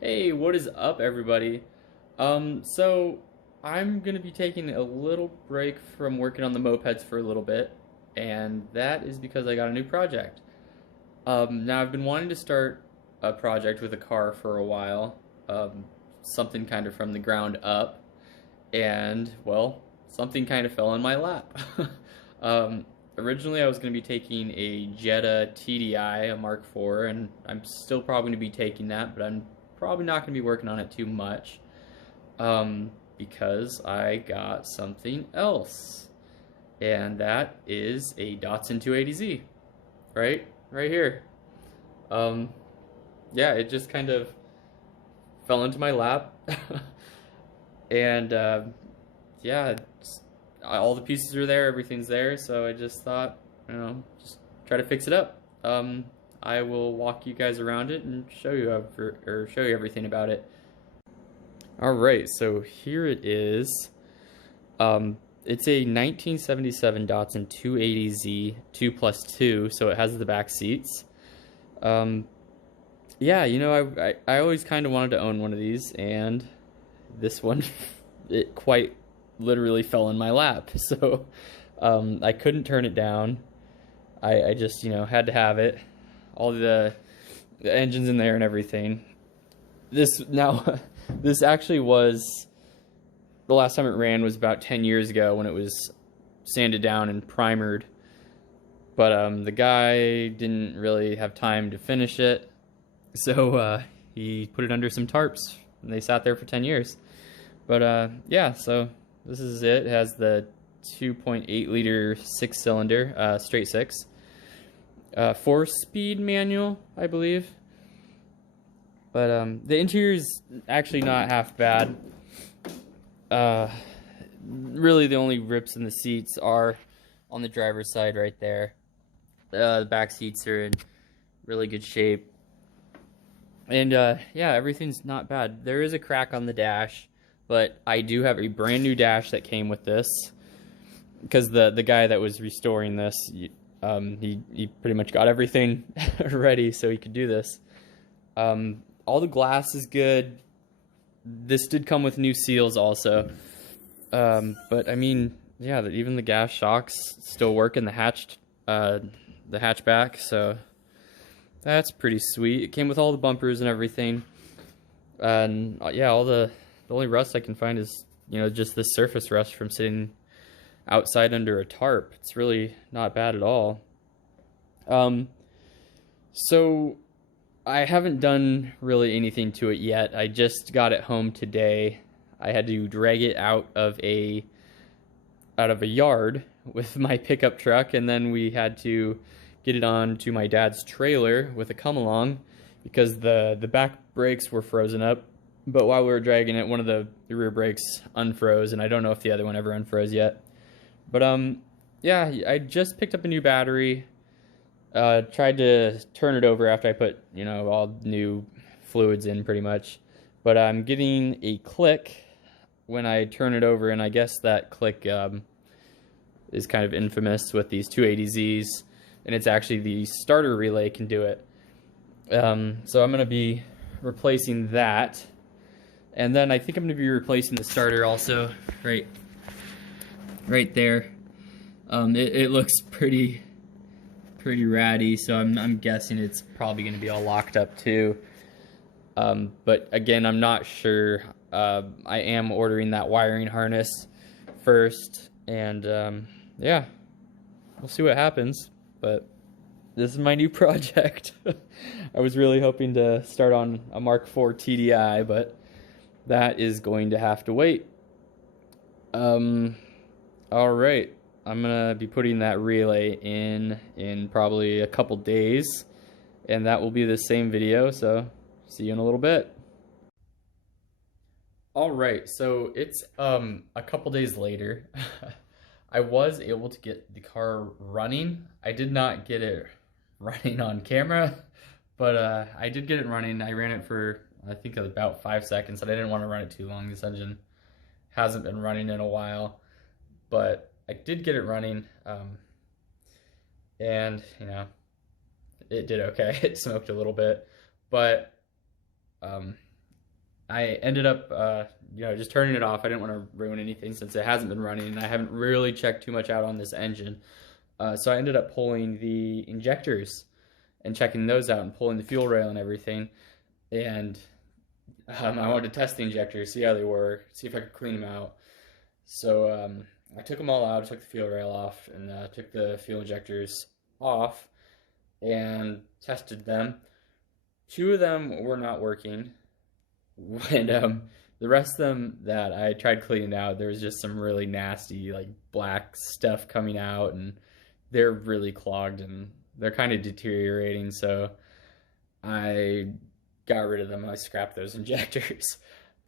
Hey, what is up, everybody? So I'm gonna be taking a little break from working on the mopeds for a little bit, and that is because I got a new project. Now I've been wanting to start a project with a car for a while, something kind of from the ground up, and well, something kind of fell in my lap. um, Originally, I was going to be taking a Jetta TDI, a Mark IV, and I'm still probably going to be taking that, but I'm probably not going to be working on it too much because I got something else, and that is a Datsun 280Z, right here. Um, yeah, it just kind of fell into my lap, and yeah, all the pieces are there, everything's there, so I just thought, just try to fix it up. I will walk you guys around it and show you everything about it. All right, so here it is. It's a 1977 Datsun 280Z 2+2, so it has the back seats. Um, yeah, I always kind of wanted to own one of these, and this one, it quite literally fell in my lap. So I couldn't turn it down. I just, had to have it. All the engines in there and everything. This actually was, the last time it ran was about 10 years ago when it was sanded down and primered. But the guy didn't really have time to finish it. So he put it under some tarps, and they sat there for 10 years. But yeah, so this is it. It has the 2.8 liter 6-cylinder, straight six. 4-speed manual, I believe. But the interior is actually not half bad. Really, the only rips in the seats are on the driver's side right there. The back seats are in really good shape. And yeah, everything's not bad. There is a crack on the dash, but I do have a brand new dash that came with this, because the guy that was restoring this, he pretty much got everything ready so he could do this. All the glass is good. This did come with new seals also. But I mean, yeah, even the gas shocks still work in the hatchback, so that's pretty sweet. It came with all the bumpers and everything. And yeah, the only rust I can find is, just this surface rust from sitting outside under a tarp. It's really not bad at all. So I haven't done really anything to it yet. I just got it home today. I had to drag it out of a yard with my pickup truck, and then we had to get it on to my dad's trailer with a come-along because the back brakes were frozen up. But while we were dragging it, one of the rear brakes unfroze, and I don't know if the other one ever unfroze yet. But yeah, I just picked up a new battery. Tried to turn it over after I put, all new fluids in pretty much. But I'm getting a click when I turn it over, and I guess that click is kind of infamous with these 280Zs, and it's actually the starter relay can do it. So I'm going to be replacing that. And then I think I'm going to be replacing the starter also, right there. It looks pretty ratty, so I'm guessing it's probably going to be all locked up too. But again, I'm not sure. I am ordering that wiring harness first, and yeah, we'll see what happens. But this is my new project. I was really hoping to start on a Mark IV TDI, but that is going to have to wait. All right. I'm gonna be putting that relay in probably a couple days, and that will be the same video, so see you in a little bit. All right, so it's a couple days later. I was able to get the car running. I did not get it running on camera, but I did get it running. I ran it for, I think, about 5 seconds, and I didn't want to run it too long. This engine hasn't been running in a while, but I did get it running, and it did okay. It smoked a little bit, but I ended up, just turning it off. I didn't want to ruin anything since it hasn't been running, and I haven't really checked too much out on this engine. So I ended up pulling the injectors and checking those out and pulling the fuel rail and everything. And I wanted to test the injectors, see how they were, see if I could clean them out. So I took them all out, took the fuel rail off, and took the fuel injectors off and tested them. Two of them were not working, and the rest of them that I tried cleaning out, there was just some really nasty, like, black stuff coming out, and they're really clogged and they're kind of deteriorating. So I got rid of them. I scrapped those injectors.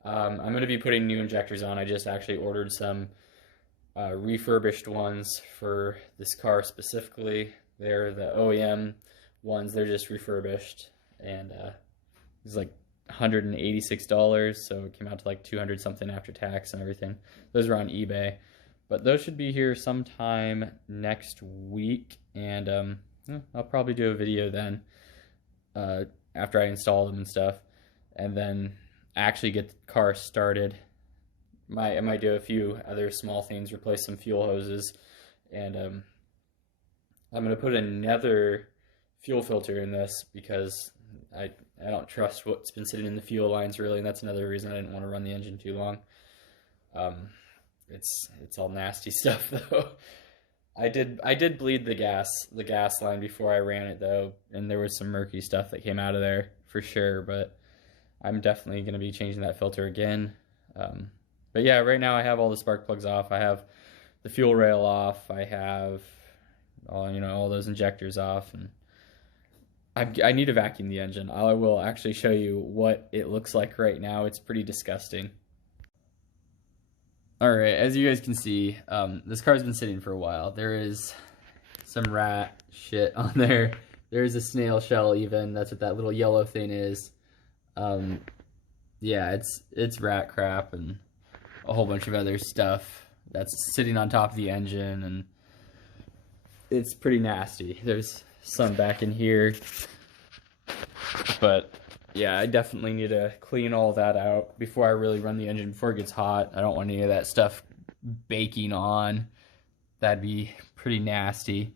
I'm going to be putting new injectors on. I just actually ordered some refurbished ones for this car specifically. They're the OEM ones. They're just refurbished, and it's like $186, so it came out to like 200 something after tax and everything. Those are on eBay, but those should be here sometime next week, and I'll probably do a video then after I install them and stuff, and then actually get the car started. I might do a few other small things, replace some fuel hoses, and I'm going to put another fuel filter in this because I don't trust what's been sitting in the fuel lines really, and that's another reason I didn't want to run the engine too long. It's all nasty stuff though. I did bleed the gas line before I ran it though, and there was some murky stuff that came out of there for sure, but I'm definitely going to be changing that filter again. But yeah, right now I have all the spark plugs off. I have the fuel rail off. I have all those injectors off, and I need to vacuum the engine. I will actually show you what it looks like right now. It's pretty disgusting. Alright, as you guys can see, this car's been sitting for a while. There is some rat shit on there. There is a snail shell even. That's what that little yellow thing is. Yeah, it's rat crap and a whole bunch of other stuff that's sitting on top of the engine, and it's pretty nasty. There's some back in here, but yeah, I definitely need to clean all that out before I really run the engine, before it gets hot. I don't want any of that stuff baking on. That'd be pretty nasty.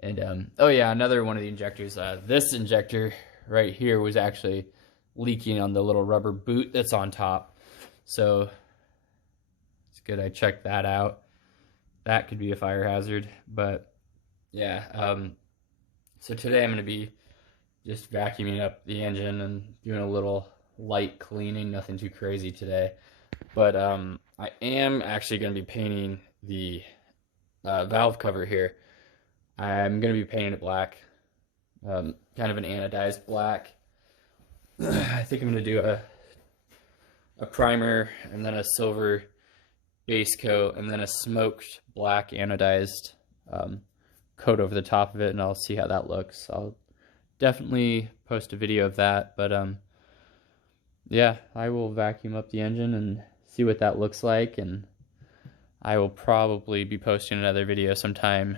And oh yeah, another one of the injectors, this injector right here was actually leaking on the little rubber boot that's on top, so it's good I checked that out. That could be a fire hazard. But yeah, so today I'm going to be just vacuuming up the engine and doing a little light cleaning, nothing too crazy today. But I am actually going to be painting the valve cover here. I'm going to be painting it black, kind of an anodized black. I think I'm going to do a primer and then a silver base coat and then a smoked black anodized coat over the top of it, and I'll see how that looks. I'll definitely post a video of that, but yeah, I will vacuum up the engine and see what that looks like, and I will probably be posting another video sometime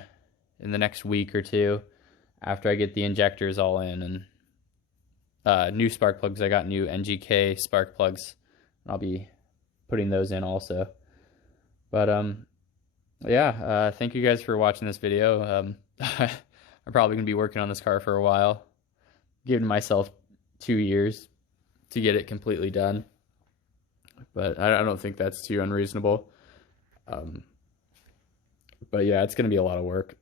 in the next week or two after I get the injectors all in, and new spark plugs. I got new NGK spark plugs, and I'll be putting those in also. But yeah, thank you guys for watching this video. I'm probably gonna be working on this car for a while, giving myself 2 years to get it completely done, but I don't think that's too unreasonable. But yeah, it's gonna be a lot of work.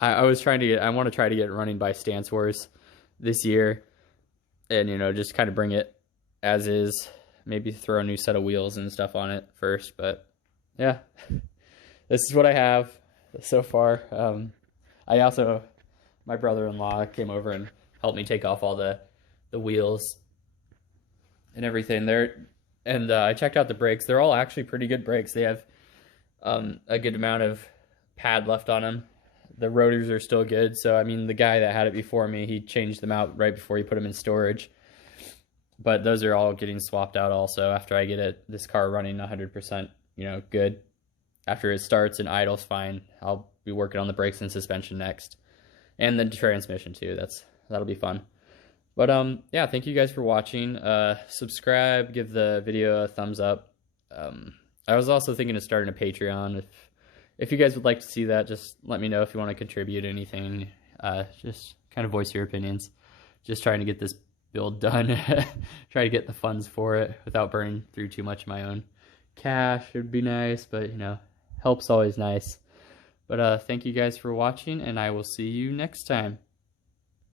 I want to try to get it running by Stance Wars this year, and just kind of bring it as is, maybe throw a new set of wheels and stuff on it first. But yeah, this is what I have so far. My brother-in-law came over and helped me take off all the wheels and everything there, and I checked out the brakes. They're all actually pretty good brakes. They have a good amount of pad left on them. The rotors are still good, so I mean, the guy that had it before me, he changed them out right before he put them in storage. But those are all getting swapped out also after I get this car running 100%, good. After it starts and idles fine, I'll be working on the brakes and suspension next, and the transmission too. That'll be fun. But yeah, thank you guys for watching. Subscribe, give the video a thumbs up. I was also thinking of starting a Patreon. If you guys would like to see that, just let me know if you want to contribute anything. Just kind of voice your opinions. Just trying to get this build done. Try to get the funds for it without burning through too much of my own cash. It would be nice, but you know, help's always nice. But thank you guys for watching, and I will see you next time.